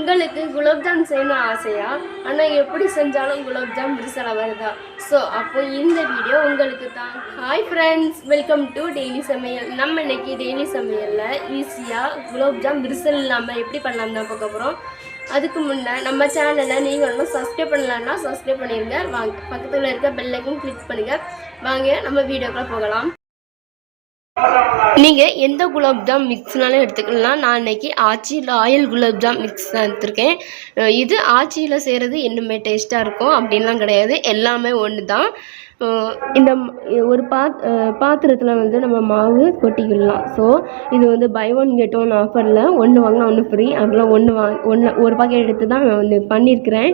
உங்களுக்கு குலோப்ஜாம் செய்யணும் ஆசையா? ஆனால் எப்படி செஞ்சாலும் குலோப்ஜாம் விரிசலாக வருதா? ஸோ அப்போ இந்த வீடியோ உங்களுக்கு தான். Hi friends, welcome to daily சமையல். நம்ம இன்னைக்கு டெய்லி சமையலில் ஈஸியாக குலோப்ஜாம் விரிசல் இல்லாமல் எப்படி பண்ணலாம் தான் பார்க்க போகிறோம். அதுக்கு முன்னே நம்ம சேனலை நீங்கள் ஒன்றும் சப்ஸ்கிரைப் பண்ணலான்னா சப்ஸ்கிரைப் பண்ணிடுங்க. வாங்க, பக்கத்தில் இருக்க பெல் ஐக்கன் கிளிக் பண்ணுங்கள். வாங்க நம்ம வீடியோக்குள்ளே போகலாம். நீங்கள் எந்த குலோப்ஜாம் மிக்ஸ்னாலும் எடுத்துக்கலாம். நான் இன்றைக்கி ஆச்சியில் ஆயில் குலோப்ஜாம் மிக்ஸ் தான் எடுத்துருக்கேன். இது ஆச்சியில் செய்கிறது இன்னுமே டேஸ்ட்டாக இருக்கும் அப்படின்லாம் கிடையாது, எல்லாமே ஒன்று தான். இந்த ஒரு பாத்திரத்தில் வந்து நம்ம மாவு கொட்டிக்கிடலாம். ஸோ இது வந்து பை ஒன் கெட் ஒன் ஆஃபரில் ஒன்று வாங்கினா ஒன்று ஃப்ரீ. அதெல்லாம் ஒரு பாக்கெட் எடுத்து தான் நான் வந்து பண்ணியிருக்கிறேன்.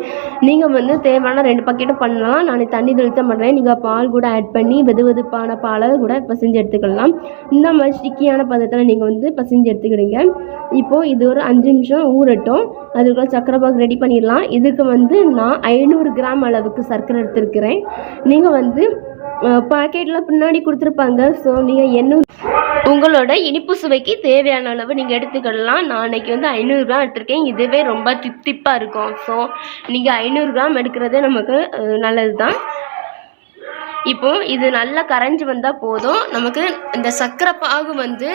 நீங்கள் வந்து தேவையான 2 பாக்கெட்டும் பண்ணலாம். நான் தண்ணி தெளித்து பண்ணுறேன். நீங்கள் பால் கூட ஆட் பண்ணி வெதுவெதுப்பான பாலை கூட பசைஞ்சு எடுத்துக்கலாம். இந்த மாதிரி ஸ்டிக்கியான பதத்தில் நீங்கள் வந்து பசைஞ்சு எடுத்துக்கிடுங்க. இப்போது இது ஒரு 5 நிமிஷம் ஊறட்டும். அதுக்குள்ள சர்க்கரை பாகு ரெடி பண்ணிடலாம். இதுக்கு வந்து நான் 500 கிராம் அளவுக்கு சர்க்கரை எடுத்துருக்கிறேன். நீங்கள் வந்து பாக்கெட்டில் பின்னாடி கொடுத்துருப்பாங்க. ஸோ நீங்கள் 800 உங்களோட இனிப்பு சுவைக்கு தேவையான அளவு நீங்கள் எடுத்துக்கிடலாம். நான் அன்றைக்கி வந்து 500 கிராம் எடுத்திருக்கேன். இதுவே ரொம்ப தித்திப்பாக இருக்கும். ஸோ நீங்கள் 500 கிராம் எடுக்கிறதே நமக்கு நல்லது தான். இப்போது இது நல்லா கரைஞ்சி வந்தால் போதும். நமக்கு இந்த சர்க்கரை பாகு வந்து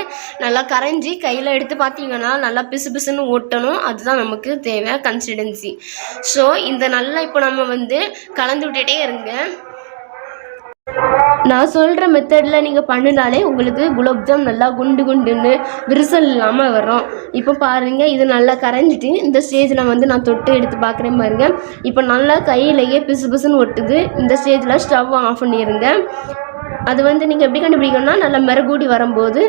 நல்லா கரைஞ்சி கையில் எடுத்து பார்த்தீங்கன்னா நல்லா பிசு பிசுன்னு ஓட்டணும். அதுதான் நமக்கு தேவை கன்சிஸ்டன்சி. ஸோ இந்த நல்லா இப்போ நம்ம வந்து கலந்து விட்டுட்டே இருங்க. நான் சொல்கிற மெத்தடில் நீங்கள் பண்ணினாலே உங்களுக்கு குலோப்ஜாம் நல்லா குண்டு குண்டுன்னு விரிசல் இல்லாமல் வரும். இப்போ பாருங்கள், இது நல்லா கரைஞ்சிட்டு இந்த ஸ்டேஜில் வந்து நான் தொட்டு எடுத்து பார்க்குறேன் பாருங்கள். இப்போ நல்லா கையிலேயே பிசு பிசுன்னு ஒட்டுது. இந்த ஸ்டேஜில் ஸ்டவ் ஆஃப் பண்ணிடுங்க. அது வந்து நீங்கள் எப்படி கண்டுபிடிக்கணும்னா நல்லா மெருகூடி வரும்போது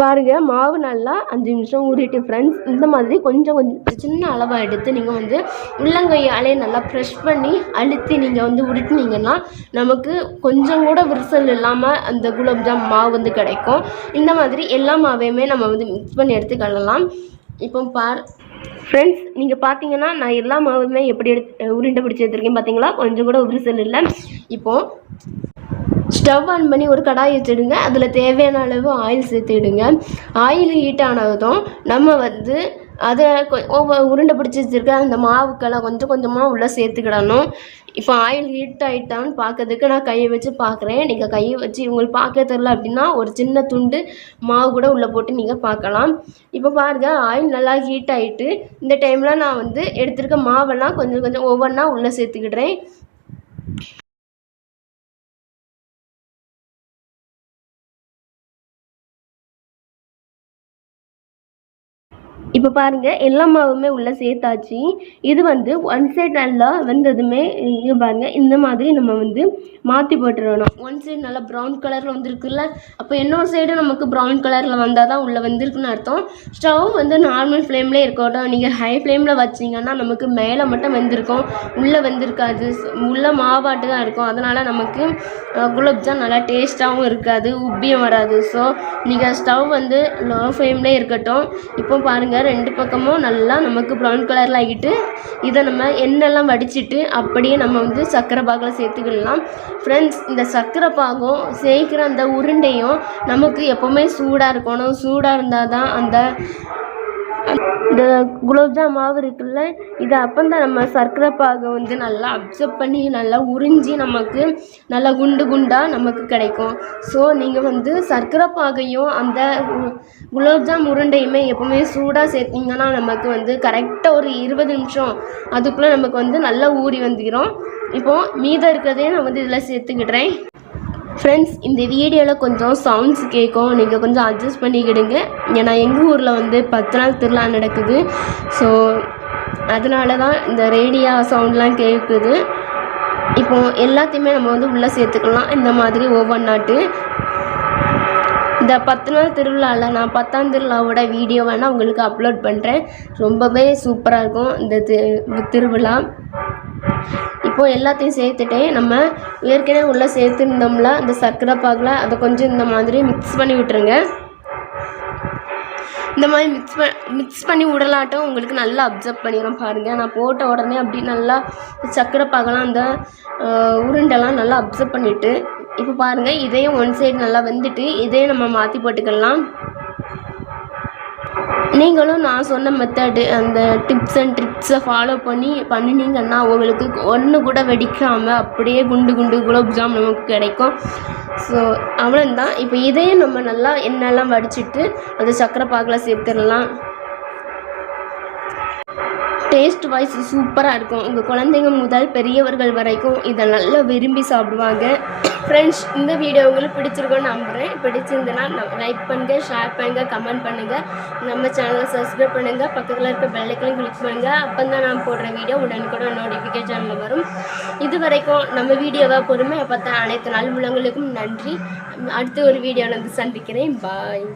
பாருங்கள், மாவு நல்லா 5 நிமிஷம் ஊறிட்டு ஃப்ரெண்ட்ஸ். இந்த மாதிரி கொஞ்சம் சின்ன அளவாக எடுத்து நீங்கள் வந்து உள்ளங்கையாலே நல்லா ப்ரெஷ் பண்ணி அழுத்தி நீங்கள் வந்து உருட்டினீங்கன்னா நமக்கு கொஞ்சம் கூட விரிசல் இல்லாமல் அந்த குலோப்ஜாம் மாவு வந்து கிடைக்கும். இந்த மாதிரி எல்லா மாவையுமே நம்ம வந்து மிக்ஸ் பண்ணி எடுத்துக்கலாம். இப்போ ஃப்ரெண்ட்ஸ், நீங்கள் பார்த்தீங்கன்னா நான் எல்லா மாவுமே எப்படி உருண்டை பிடிச்சி எடுத்துருக்கேன் பார்த்தீங்களா? கொஞ்சம் கூட விரிசல் இல்லை. இப்போது ஸ்டவ் ஆன் பண்ணி ஒரு கடாய் வச்சுடுங்க. அதில் தேவையான அளவு ஆயில் சேர்த்துடுங்க. ஆயில் ஹீட் ஆனதும் நம்ம வந்து அதை உருண்டை பிடிச்சி வச்சுருக்க அந்த மாவுக்கெல்லாம் கொஞ்சம் கொஞ்சமாக உள்ளே சேர்த்துக்கிடணும். இப்போ ஆயில் ஹீட் ஆகிட்டான்னு பார்க்கறதுக்கு நான் கையை வச்சு பார்க்குறேன். நீங்கள் கையை வச்சு உங்களுக்கு பார்க்க தெரில அப்படின்னா ஒரு சின்ன துண்டு மாவு கூட உள்ளே போட்டு நீங்கள் பார்க்கலாம். இப்போ பாருங்கள், ஆயில் நல்லா ஹீட் ஆகிட்டு இந்த டைமில் நான் வந்து எடுத்துருக்க மாவெல்லாம் கொஞ்சம் கொஞ்சம் ஒவ்வொன்றா உள்ளே சேர்த்துக்கிடுறேன். இப்போ பாருங்கள், எல்லா மாவுமே உள்ளே சேர்த்தாச்சு. இது வந்து ஒன் சைட் நல்லா வெந்ததுமே இங்கே பாருங்கள், இந்த மாதிரி நம்ம வந்து மாற்றி போட்டுடணும். ஒன் சைடு நல்லா ப்ரௌன் கலரில் வந்துருக்குல்ல, அப்போ இன்னொரு சைடு நமக்கு ப்ரௌன் கலரில் வந்தால் தான் உள்ளே வந்துருக்குன்னு அர்த்தம். ஸ்டவ் வந்து நார்மல் ஃப்ளேம்லேயே இருக்கட்டும். நீங்கள் ஹை ஃப்ளேமில் வச்சிங்கன்னா நமக்கு மேலே மட்டும் வெந்திருக்கும், உள்ளே வெந்திருக்காது. உள்ளே மாவாட்டு தான் இருக்கும். அதனால் நமக்கு குலோப்ஜாம் நல்லா டேஸ்ட்டாகவும் இருக்காது, உப்பியும் வராது. ஸோ நீங்கள் ஸ்டவ் வந்து லோ ஃப்ளேம்லேயே இருக்கட்டும். இப்போ பாருங்கள், 2 பக்கமும் நல்லா நமக்கு ப்ரௌன் கலரில் ஆகிட்டு இதை நம்ம எண்ணெய்லாம் வடிச்சிட்டு அப்படியே நம்ம வந்து சர்க்கரை பாகில் சேர்த்துக்கிடலாம். ஃப்ரெண்ட்ஸ், இந்த சர்க்கரை பாகும் சேர்க்கிற அந்த உருண்டையும் நமக்கு எப்போவுமே சூடாக இருக்கணும். சூடாக இருந்தால் தான் இந்த குலோப்ஜாம் மாவு இருக்குல்ல, இதை அப்போ தான் நம்ம சர்க்கரை பாகை வந்து நல்லா அப்சர்வ் பண்ணி நல்லா உறிஞ்சி நமக்கு நல்லா குண்டு குண்டாக நமக்கு கிடைக்கும். ஸோ நீங்கள் வந்து சர்க்கரை பாகையும் அந்த குலோப்ஜாம் உருண்டையுமே எப்போவுமே சூடாக சேர்த்திங்கன்னா நமக்கு வந்து கரெக்டாக ஒரு 20 நிமிஷம் அதுக்குள்ளே நமக்கு வந்து நல்லா ஊறி வந்துடும். இப்போது மீதம் இருக்கிறதே நான் வந்து இதில் சேர்த்துக்கிடுறேன். ஃப்ரெண்ட்ஸ், இந்த வீடியோவில் கொஞ்சம் சவுண்ட்ஸ் கேட்கும், நீங்கள் கொஞ்சம் அட்ஜஸ்ட் பண்ணிக்கிடுங்க. ஏன்னா எங்கள் ஊரில் வந்து 10 நாள் திருவிழா நடக்குது. ஸோ அதனால தான் இந்த ரேடியோ சவுண்ட்லாம் கேட்குது. இப்போது எல்லாத்தையுமே நம்ம வந்து உள்ளே சேர்த்துக்கலாம். இந்த மாதிரி ஒவ்வொன்றாட்டு இந்த 10 நாள் திருவிழாவில் நான் 10ஆம் திருவிழாவோட வீடியோ வேணால் உங்களுக்கு அப்லோட் பண்ணுறேன். ரொம்பவே சூப்பராக இருக்கும் இந்த திருவிழா. இப்போது எல்லாத்தையும் சேர்த்துட்டே நம்ம ஏற்கனவே உள்ளே சேர்த்துருந்தோம்ல அந்த சர்க்கரை பாகில் அதை கொஞ்சம் இந்த மாதிரி மிக்ஸ் பண்ணி விட்டுருங்க. இந்த மாதிரி மிக்ஸ் பண்ணி விடலாட்டும் உங்களுக்கு நல்லா அப்சர்வ் பண்ணிடும். பாருங்கள், நான் போட்ட உடனே அப்படி நல்லா சர்க்கரை பாகெல்லாம் அந்த உருண்டெல்லாம் நல்லா அப்சர்வ் பண்ணிவிட்டு இப்போ பாருங்கள், இதையும் ஒன் சைடு நல்லா வெந்துட்டு இதையும் நம்ம மாற்றி போட்டுக்கலாம். நீங்களும் நான் சொன்ன மெத்தடு அந்த டிப்ஸ் அண்ட் ட்ரிக்ஸை ஃபாலோ பண்ணினீங்கன்னா உங்களுக்கு ஒன்று கூட வெடிக்காமல் அப்படியே குண்டு குண்டு குலோப்ஜாம் நமக்கு கிடைக்கும். ஸோ அவ்வளோதான். இப்போ இதையும் நம்ம நல்லா எண்ணெய்லாம் வடிச்சிட்டு அந்த சர்க்கரை பாகில் சேர்த்துடலாம். டேஸ்ட் வைஸ் சூப்பராக இருக்கும். உங்கள் குழந்தைங்க முதல் பெரியவர்கள் வரைக்கும் இதை நல்லா விரும்பி சாப்பிடுவாங்க. ஃப்ரெண்ட்ஸ், இந்த வீடியோ உங்களுக்கு பிடிச்சிருக்கோன்னு நம்புகிறேன். பிடிச்சிருந்துன்னா லைக் பண்ணுங்கள், ஷேர் பண்ணுங்கள், கமெண்ட் பண்ணுங்கள், நம்ம சேனலை சப்ஸ்கிரைப் பண்ணுங்கள், பக்கத்தில் இருக்க பெல் ஐக்கனையும் கிளிக் பண்ணுங்கள். அப்போ தான் நான் போடுற வீடியோ உடனுக்குடன் நோட்டிஃபிகேஷனில் வரும். இது வரைக்கும் நம்ம வீடியோவை பொறுமையாக பார்த்த அனைத்து நல்ல உள்ளவங்களுக்கும் நன்றி. அடுத்த ஒரு வீடியோவில் வந்து சந்திக்கிறேன். பாய்.